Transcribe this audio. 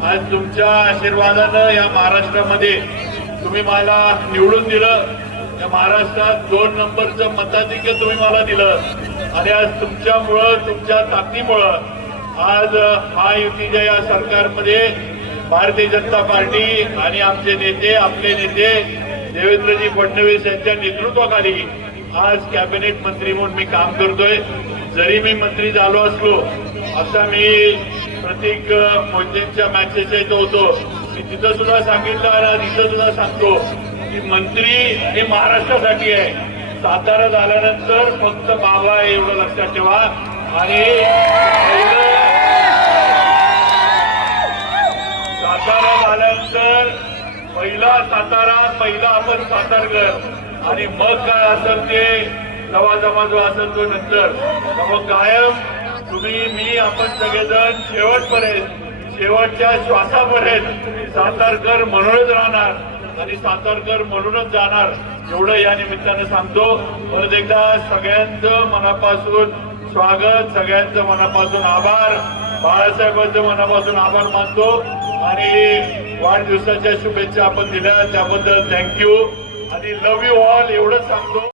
आज तुमच्या आशीर्वादानं या महाराष्ट्रामध्ये तुम्ही मला निवडून दिलं। या महाराष्ट्रात 2 नंबरचं मताधिक्य तुम्ही मला दिलं आणि आज तुमच्यामुळं तुमच्या ताकदीमुळं आज महायुतीच्या या सरकारमध्ये भारतीय जनता पार्टी आणि आमचे नेते आपले नेते देवेंद्रजी फडणवीस यांच्या नेतृत्वाखाली आज कॅबिनेट मंत्री म्हणून मी काम करतोय। जरी मी मंत्री झालो असलो, आता मी प्रत्येक मोदींच्या मॅचेसच्या इथं होतो, मी तिथं सुद्धा सांगितलं आणि तिथं सुद्धा सांगतो की मंत्री हे महाराष्ट्रासाठी आहे। सातारा झाल्यानंतर फक्त बाबा आहे एवढं लक्षात ठेवा। आणि सातारा झाल्यानंतर पहिला सातारा, पहिला आपण सातारकर आणि मग काय असेल ते लवाजमा जो असेल तो नंतर। मग कायम तुम्ही मी आपण सगळेजण शेवटपर्यंत शेवटच्या श्वासापर्यंत सातारकर म्हणूनच राहणार आणि सातारकर म्हणूनच जाणार एवढं या निमित्तानं सांगतो। परत एकदा सगळ्यांचं मनापासून स्वागत, सगळ्यांचं मनापासून आभार, बाळासाहेबांचं मनापासून आभार मानतो आणि वाढदिवसाच्या शुभेच्छा आपण दिल्या त्याबद्दल थँक्यू आणि लव्ह यू ऑल एवढंच सांगतो।